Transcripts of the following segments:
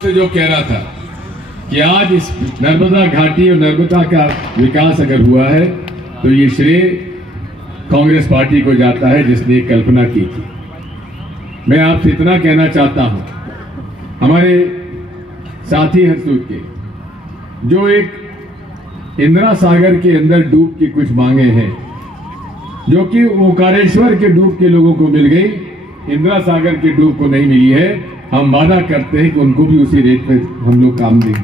से जो कह रहा था कि आज इस नर्मदा घाटी और नर्मदा का विकास अगर हुआ है तो ये श्रेय कांग्रेस पार्टी को जाता है जिसने कल्पना की थी। मैं आपसे इतना कहना चाहता हूं, हमारे साथी हरसूद के जो एक इंदिरा सागर के अंदर डूब की कुछ मांगे हैं जो कि ओंकारेश्वर के डूब के लोगों को मिल गई, इंदिरा सागर के डूब को नहीं मिली है। हम वादा करते हैं कि उनको भी उसी रेट पे हम लोग काम देंगे,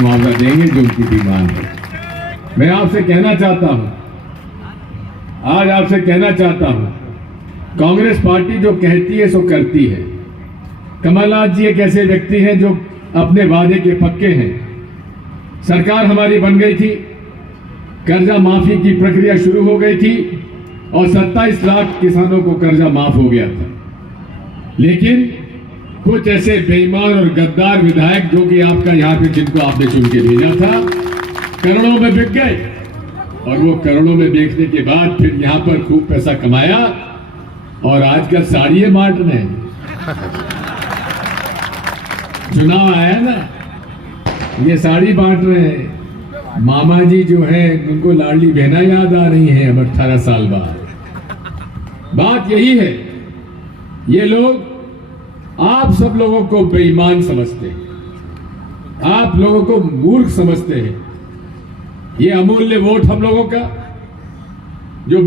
मुआवजा देंगे जो उनकी डिमांड है। मैं आपसे कहना चाहता हूं, आज आपसे कहना चाहता हूं, कांग्रेस पार्टी जो कहती है सो करती है। कमलनाथ जी एक ऐसे व्यक्ति हैं जो अपने वादे के पक्के हैं। सरकार हमारी बन गई थी, कर्जा माफी की प्रक्रिया शुरू हो गई थी और 27 लाख किसानों को कर्जा माफ हो गया था। लेकिन कुछ ऐसे बेईमान और गद्दार विधायक जो कि आपका यहाँ पे जिनको आपने चुन के भेजा था, करोड़ों में बिक गए और वो करोड़ों में बेचने के बाद फिर यहाँ पर खूब पैसा कमाया और आजकल साड़ियां बांट रहे हैं। चुनाव आया ना, ये साड़ी बांट रहे हैं। मामा जी जो है उनको लाडली बहना याद आ रही है अब 18 साल बाद। बात यही है, ये लोग आप सब लोगों को बेईमान समझते हैं, आप लोगों को मूर्ख समझते हैं। ये अमूल्य वोट हम लोगों का जो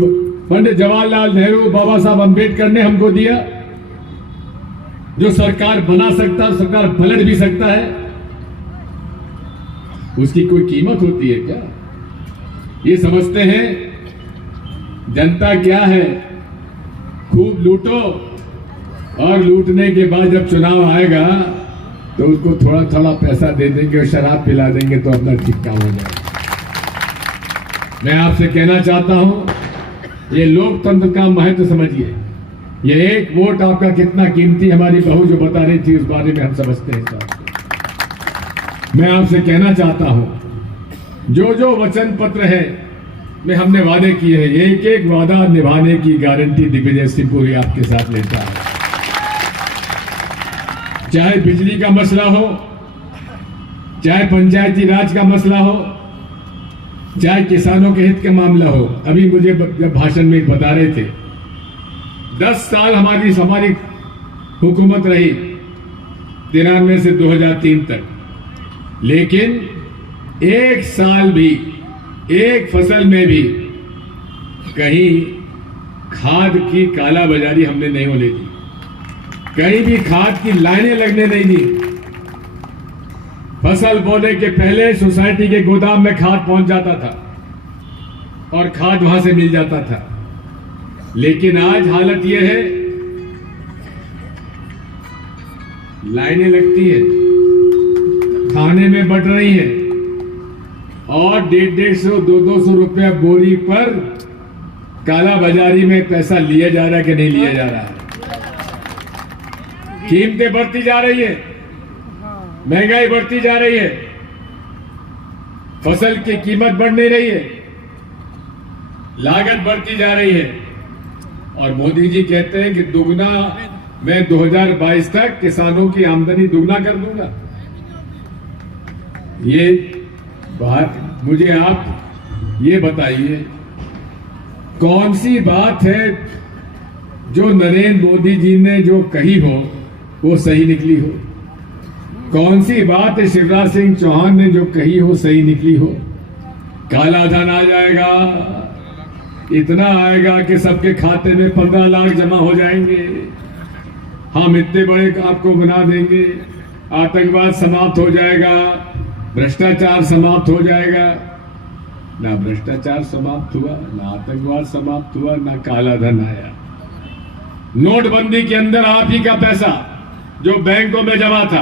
पंडित जवाहरलाल नेहरू, बाबा साहब अंबेडकर ने हमको दिया, जो सरकार बना सकता, सरकार पलट भी सकता है, उसकी कोई कीमत होती है क्या? ये समझते हैं जनता क्या है, खूब लूटो और लूटने के बाद जब चुनाव आएगा तो उसको थोड़ा थोड़ा पैसा दे देंगे और शराब पिला देंगे तो अपना ठीक काम हो जाएगा। मैं आपसे कहना चाहता हूं, ये लोकतंत्र का महत्व समझिए। ये एक वोट आपका कितना कीमती, हमारी बहू जो बता रही थी उस बारे में हम समझते हैं। मैं आपसे कहना चाहता हूं, जो जो वचन पत्र है में हमने वादे किए हैं, एक एक वादा निभाने की गारंटी दिग्विजय सिंह पुरी आपके साथ लेता है। चाहे बिजली का मसला हो, चाहे पंचायती राज का मसला हो, चाहे किसानों के हित का मामला हो। अभी मुझे जब भाषण में बता रहे थे 10 साल हमारी हुकूमत रही 93 से 2003 तक, लेकिन एक साल भी, एक फसल में भी कहीं खाद की कालाबाजारी हमने नहीं होने दी, कहीं भी खाद की लाइनें लगने नहीं दी। फसल बोने के पहले सोसाइटी के गोदाम में खाद पहुंच जाता था और खाद वहां से मिल जाता था। लेकिन आज हालत यह है, लाइनें लगती है, थाने में बढ़ रही है और 150-150, 200 रुपया बोरी पर काला बाजारी में पैसा लिया जा रहा है कि नहीं लिया जा रहा है। कीमतें बढ़ती जा रही है, महंगाई बढ़ती जा रही है, फसल की कीमत बढ़ नहीं रही है, लागत बढ़ती जा रही है और मोदी जी कहते हैं कि दुगना, मैं 2022 तक किसानों की आमदनी दुगना कर दूंगा। ये बात मुझे आप ये बताइए, कौन सी बात है जो नरेंद्र मोदी जी ने जो कही हो वो सही निकली हो? कौन सी बात है शिवराज सिंह चौहान ने जो कही हो सही निकली हो? काला धन आ जाएगा, इतना आएगा कि सबके खाते में 15 लाख जमा हो जाएंगे, हम इतने बड़े आपको बना देंगे, आतंकवाद समाप्त हो जाएगा, भ्रष्टाचार समाप्त हो जाएगा। ना भ्रष्टाचार समाप्त हुआ, ना आतंकवाद समाप्त हुआ, ना काला धन आया। नोटबंदी के अंदर आप ही का पैसा जो बैंकों में जमा था,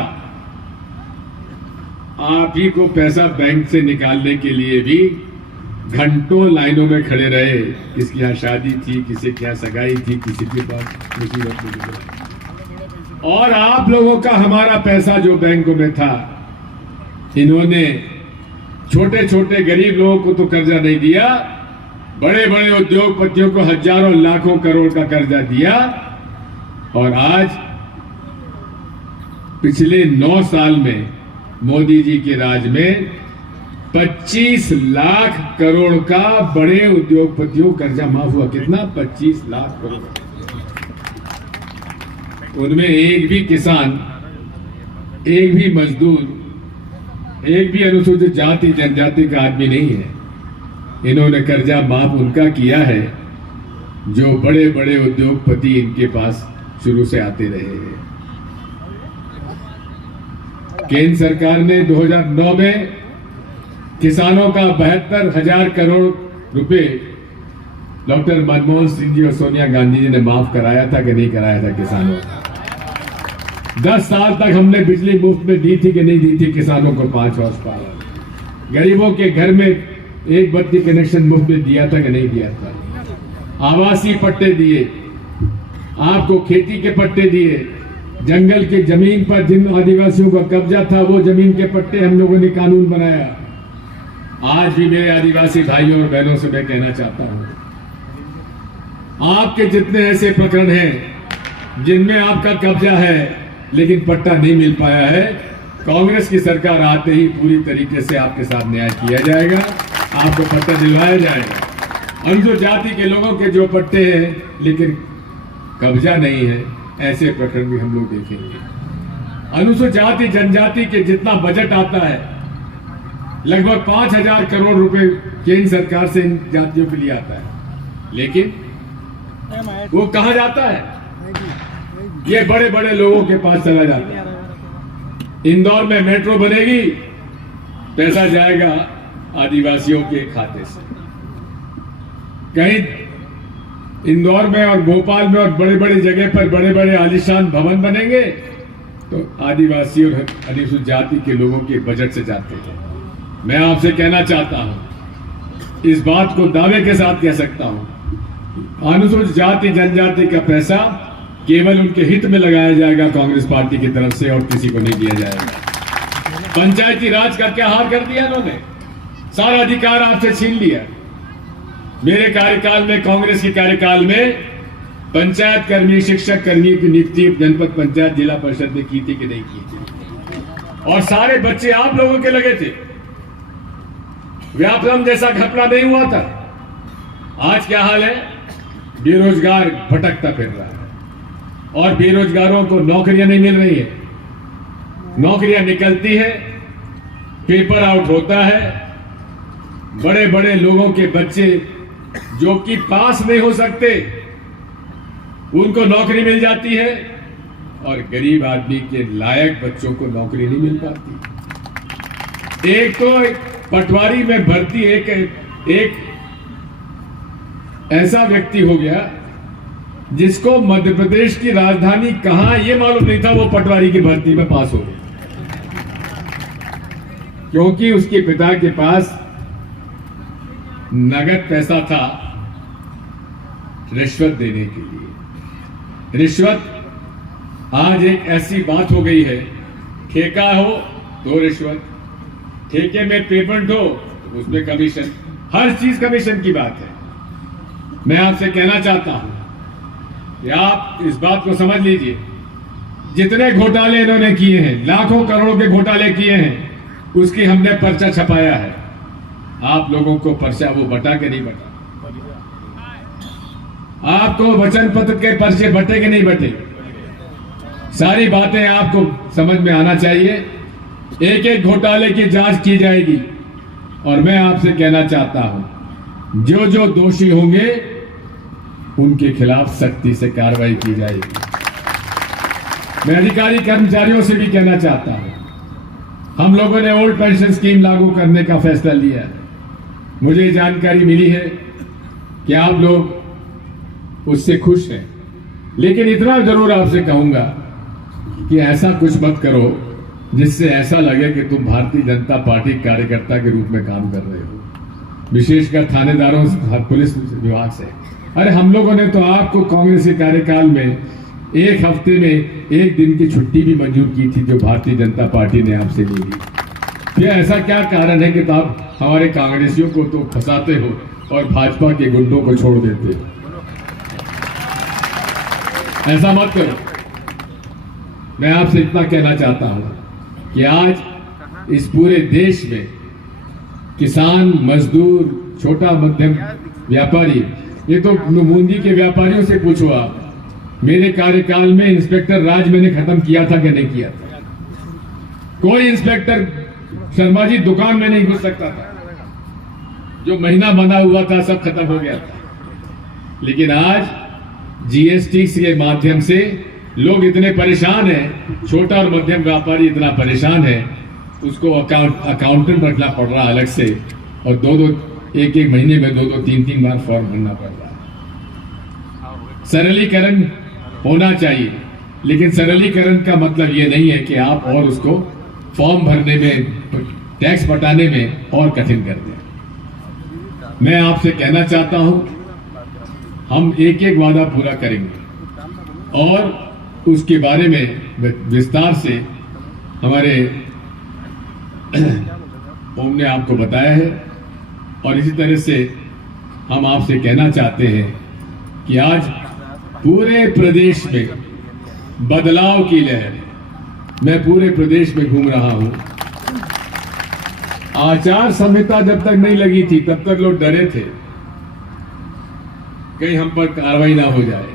आप ही को पैसा बैंक से निकालने के लिए भी घंटों लाइनों में खड़े रहे। किसकी यहाँ शादी थी, किसी की यहाँ सगाई थी, किसी के पास मुसीबत थी, और आप लोगों का हमारा पैसा जो बैंकों में था, इन्होंने छोटे छोटे गरीब लोगों को तो कर्जा नहीं दिया, बड़े बड़े उद्योगपतियों को हजारों लाखों करोड़ का कर्जा दिया। और आज पिछले 9 साल में मोदी जी के राज में 25 लाख करोड़ का बड़े उद्योगपतियों कर्जा माफ हुआ। कितना? 25 लाख करोड़। उनमें एक भी किसान, एक भी मजदूर, एक भी अनुसूचित जाति जनजाति का आदमी नहीं है। इन्होंने कर्जा माफ उनका किया है जो बड़े बड़े उद्योगपति इनके पास शुरू से आते रहे हैं। केंद्र सरकार ने 2009 में किसानों का 72,000 करोड़ रुपए डॉक्टर मनमोहन सिंह जी और सोनिया गांधी जी ने माफ कराया था कि नहीं कराया था किसानों का? 10 साल तक हमने बिजली मुफ्त में दी थी कि नहीं दी थी किसानों को? 5 हॉर्स पावर। गरीबों के घर में एक बत्ती कनेक्शन मुफ्त में दिया था कि नहीं दिया था? आवासीय पट्टे दिए, आपको खेती के पट्टे दिए, जंगल की जमीन पर जिन आदिवासियों का कब्जा था वो जमीन के पट्टे हम लोगों ने कानून बनाया। आज भी मेरे आदिवासी भाइयों और बहनों से मैं कहना चाहता हूं, आपके जितने ऐसे प्रकरण हैं जिनमें आपका कब्जा है लेकिन पट्टा नहीं मिल पाया है, कांग्रेस की सरकार आते ही पूरी तरीके से आपके साथ न्याय किया जाएगा, आपको पट्टा दिलवाया जाएगा। अनुसूचित जाति के लोगों के जो पट्टे हैं लेकिन कब्जा नहीं है, ऐसे प्रकरण भी हम लोग देखेंगे। अनुसूचित जाति जनजाति के जितना बजट आता है, लगभग 5,000 करोड़ रुपए केंद्र सरकार से इन जातियों के लिए आता है, लेकिन वो कहां जाता है? ये बड़े बड़े लोगों के पास चला जाता है। इंदौर में मेट्रो बनेगी, पैसा जाएगा आदिवासियों के खाते से। कहीं इंदौर में और भोपाल में और बड़े बड़े जगह पर बड़े बड़े आलीशान भवन बनेंगे तो आदिवासी और अनुसूचित जाति के लोगों के बजट से जाते हैं। मैं आपसे कहना चाहता हूं, इस बात को दावे के साथ कह सकता हूं, अनुसूचित जाति जनजाति का पैसा केवल उनके हित में लगाया जाएगा कांग्रेस पार्टी की तरफ से, और किसी को नहीं दिया जाएगा। पंचायती राज का क्या हाल कर दिया इन्होंने? सारा अधिकार आपसे छीन लिया। मेरे कार्यकाल में, कांग्रेस के कार्यकाल में पंचायत कर्मी, शिक्षक कर्मी की नियुक्ति जनपद पंचायत जिला परिषद ने की थी कि नहीं की थी? और सारे बच्चे आप लोगों के लगे थे। व्यापम जैसा घपला नहीं हुआ था। आज क्या हाल है? बेरोजगार भटकता फिर रहा है और बेरोजगारों को नौकरियां नहीं मिल रही है। नौकरियां निकलती है, पेपर आउट होता है, बड़े बड़े लोगों के बच्चे जो कि पास नहीं हो सकते उनको नौकरी मिल जाती है, और गरीब आदमी के लायक बच्चों को नौकरी नहीं मिल पाती। एक तो पटवारी में भर्ती एक ऐसा व्यक्ति हो गया जिसको मध्य प्रदेश की राजधानी कहां ये मालूम नहीं था, वो पटवारी की भर्ती में पास हो गया क्योंकि उसके पिता के पास नगद पैसा था रिश्वत देने के लिए। रिश्वत आज एक ऐसी बात हो गई है, ठेका हो तो रिश्वत, ठेके में पेमेंट हो तो उसमें कमीशन, हर चीज कमीशन की बात है। मैं आपसे कहना चाहता हूं कि आप इस बात को समझ लीजिए, जितने घोटाले इन्होंने किए हैं, लाखों करोड़ों के घोटाले किए हैं, उसकी हमने पर्चा छपाया है। आप लोगों को पर्चा वो बटा के नहीं बटा, आपको वचन पत्र के पर्चे बटे के नहीं बटे, सारी बातें आपको समझ में आना चाहिए। एक एक घोटाले की जांच की जाएगी और मैं आपसे कहना चाहता हूं, जो जो दोषी होंगे उनके खिलाफ सख्ती से कार्रवाई की जाएगी। मैं अधिकारी कर्मचारियों से भी कहना चाहता हूं, हम लोगों ने ओल्ड पेंशन स्कीम लागू करने का फैसला लिया है। मुझे जानकारी मिली है कि आप लोग उससे खुश हैं, लेकिन इतना जरूर आपसे कहूंगा कि ऐसा कुछ मत करो जिससे ऐसा लगे कि तुम भारतीय जनता पार्टी कार्यकर्ता के रूप में काम कर रहे हो, विशेषकर थानेदारों, पुलिस विभाग से। अरे हम लोगों ने तो आपको कांग्रेस के कार्यकाल में एक हफ्ते में 1 दिन की छुट्टी भी मंजूर की थी, जो भारतीय जनता पार्टी ने आपसे ली थी। फिर ऐसा क्या कारण है कि आप हमारे कांग्रेसियों को तो फंसाते हो और भाजपा के गुंडों को छोड़ देते हो? ऐसा मत करो। मैं आपसे इतना कहना चाहता हूं कि आज इस पूरे देश में किसान, मजदूर, छोटा मध्यम व्यापारी, ये तो बूंदी के व्यापारियों से पूछो आप, मेरे कार्यकाल में इंस्पेक्टर राज मैंने खत्म किया था कि नहीं किया था? कोई इंस्पेक्टर शर्मा जी दुकान में नहीं घुस सकता था, जो महीना बना हुआ था सब खत्म हो गया था। लेकिन आज जीएसटी के माध्यम से लोग इतने परेशान हैं, छोटा और मध्यम व्यापारी इतना परेशान है, उसको अकाउंटेंट रखना पड़ रहा अलग से, और एक महीने में दो तीन बार फॉर्म भरना पड़ रहा है। सरलीकरण होना चाहिए, लेकिन सरलीकरण का मतलब ये नहीं है कि आप और उसको फॉर्म भरने में, टैक्स पटाने में और कठिन कर दें। मैं आपसे कहना चाहता हूं, हम एक एक वादा पूरा करेंगे और उसके बारे में विस्तार से हमारे ओम ने आपको बताया है। और इसी तरह से हम आपसे कहना चाहते हैं कि आज पूरे प्रदेश में बदलाव की लहर, मैं पूरे प्रदेश में घूम रहा हूं। आचार संहिता जब तक नहीं लगी थी तब तक लोग डरे थे कहीं हम पर कार्रवाई ना हो जाए,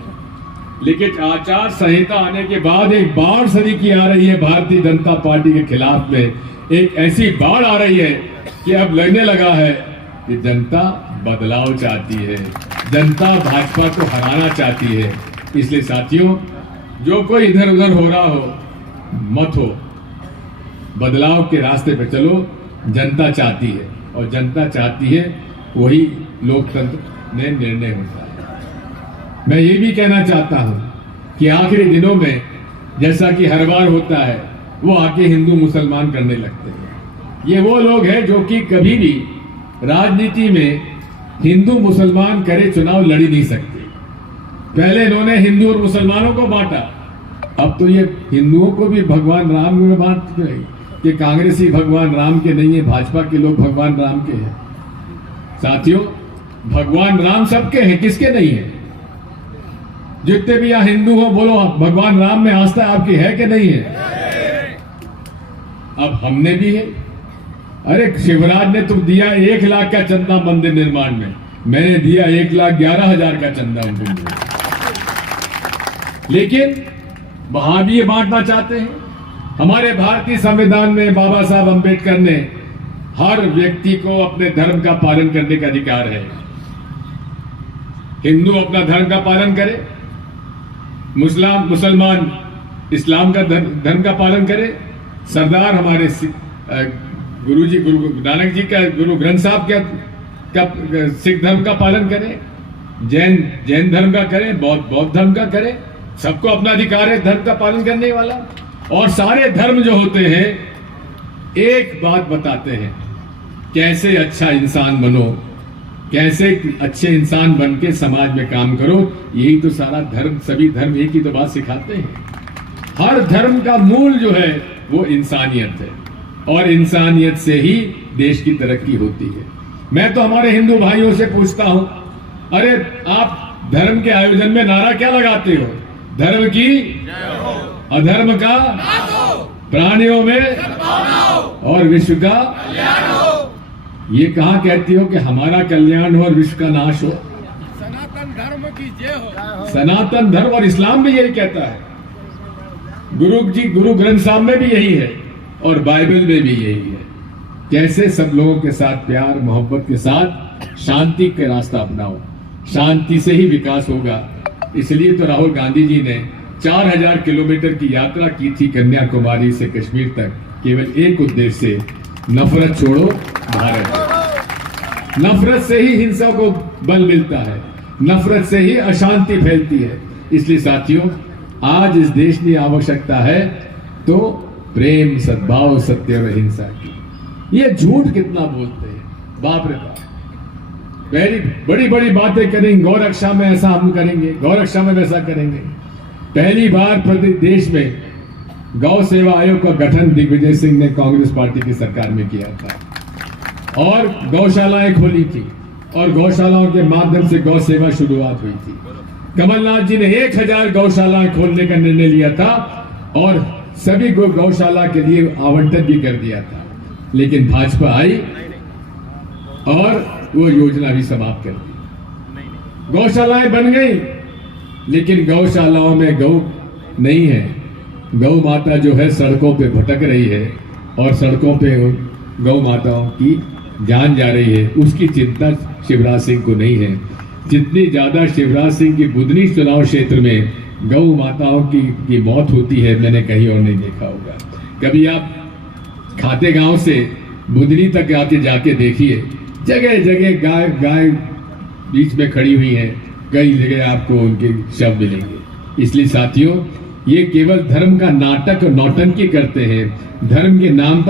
लेकिन आचार संहिता आने के बाद एक बाढ़ सरीकी आ रही है भारतीय जनता पार्टी के खिलाफ में। एक ऐसी बाढ़ आ रही है कि अब लगने लगा है कि जनता बदलाव चाहती है, जनता भाजपा को हराना चाहती है। इसलिए साथियों, जो कोई इधर उधर हो रहा हो मत हो, बदलाव के रास्ते पे चलो। जनता चाहती है और जनता चाहती है वही लोकतंत्र में निर्णय होता है। मैं ये भी कहना चाहता हूं कि आखिरी दिनों में जैसा कि हर बार होता है, वो आके हिंदू मुसलमान करने लगते हैं। ये वो लोग हैं जो कि कभी भी राजनीति में हिंदू मुसलमान करे चुनाव लड़ी नहीं सकते। पहले इन्होंने हिंदू और मुसलमानों को बांटा, अब तो ये हिंदुओं को भी भगवान राम में बांट रहे कि कांग्रेसी भगवान राम के नहीं है, भाजपा के लोग भगवान राम के हैं। साथियों, भगवान राम सबके हैं, किसके नहीं है? जितने भी यहाँ हिंदू हो बोलो भगवान राम में आस्था आपकी है कि नहीं है? अब हमने भी है। अरे शिवराज ने तो दिया 1 लाख का चंदा मंदिर निर्माण में, मैंने दिया 1,11,000 का चंदा उनको दिया। लेकिन वहां भी ये बांटना चाहते हैं। हमारे भारतीय संविधान में बाबा साहब अंबेडकर ने हर व्यक्ति को अपने धर्म का पालन करने का अधिकार है। हिंदू अपना धर्म का पालन करे, मुसलमान इस्लाम का धर्म का पालन करे, सरदार हमारे गुरु नानक जी का, गुरु ग्रंथ साहब का सिख धर्म का पालन करे, जैन धर्म का करे, बौद्ध धर्म का करे। सबको अपना अधिकार है धर्म का पालन करने वाला। और सारे धर्म जो होते हैं एक बात बताते हैं, कैसे अच्छा इंसान बनो, कैसे अच्छे इंसान बन के समाज में काम करो। यही तो सारा धर्म, सभी धर्म एक ही तो बात सिखाते हैं। हर धर्म का मूल जो है वो इंसानियत है, और इंसानियत से ही देश की तरक्की होती है। मैं तो हमारे हिंदू भाइयों से पूछता हूं, अरे आप धर्म के आयोजन में नारा क्या लगाते हो? धर्म की अधर्म का प्राणियों में और विश्व का ये कहां कहती हो कि हमारा कल्याण हो और विश्व का नाश हो? सनातन धर्म की जय हो। सनातन धर्म और इस्लाम भी यही कहता है। गुरु ग्रंथ साहब में भी यही है और बाइबल में भी यही है। कैसे सब लोगों के साथ प्यार मोहब्बत के साथ शांति का रास्ता अपनाओ, शांति से ही विकास होगा। इसलिए तो राहुल गांधी जी ने 4000 किलोमीटर की यात्रा की थी कन्याकुमारी से कश्मीर तक, केवल एक उद्देश्य से, नफरत छोड़ो भारत। नफरत से ही हिंसा को बल मिलता है, नफरत से ही अशांति फैलती है। इसलिए साथियों, आज इस देश की आवश्यकता है तो प्रेम, सद्भाव, सत्य और अहिंसा की। ये झूठ कितना बोलते हैं, बाप रे बाप। बड़ी बड़ी बातें करेंगे, गौ रक्षा में ऐसा हम करेंगे, गौ रक्षा में वैसा करेंगे। पहली बार प्रदेश देश में गौ सेवा आयोग का गठन दिग्विजय सिंह ने कांग्रेस पार्टी की सरकार में किया था और गौशालाएं खोली थी और गौशालाओं के माध्यम से गौ सेवा शुरुआत हुई थी। कमलनाथ जी ने 1000 गौशालाएं खोलने का निर्णय लिया था और सभी को गौशाला के लिए आवंटन भी कर दिया था, लेकिन भाजपा आई और वो योजना भी समाप्त कर दी। गौशालाएं बन गई, लेकिन गौशालाओं में गौ नहीं है। गौ माता जो है सड़कों पे भटक रही है और सड़कों पे गौ माताओं की जान जा रही है, उसकी चिंता शिवराज सिंह को नहीं है। जितनी ज्यादा शिवराज सिंह की बुधनी चुनाव क्षेत्र में गौ माताओं की मौत होती है, मैंने कहीं और नहीं देखा होगा। कभी आप खाते गांव से बुधनी तक आके जाके देखिए, जगह जगह गाय बीच में खड़ी हुई हैं, कई जगह आपको उनके शव मिलेंगे। इसलिए साथियों, ये केवल धर्म का नाटक और नौटंकी करते हैं। धर्म के नाम पर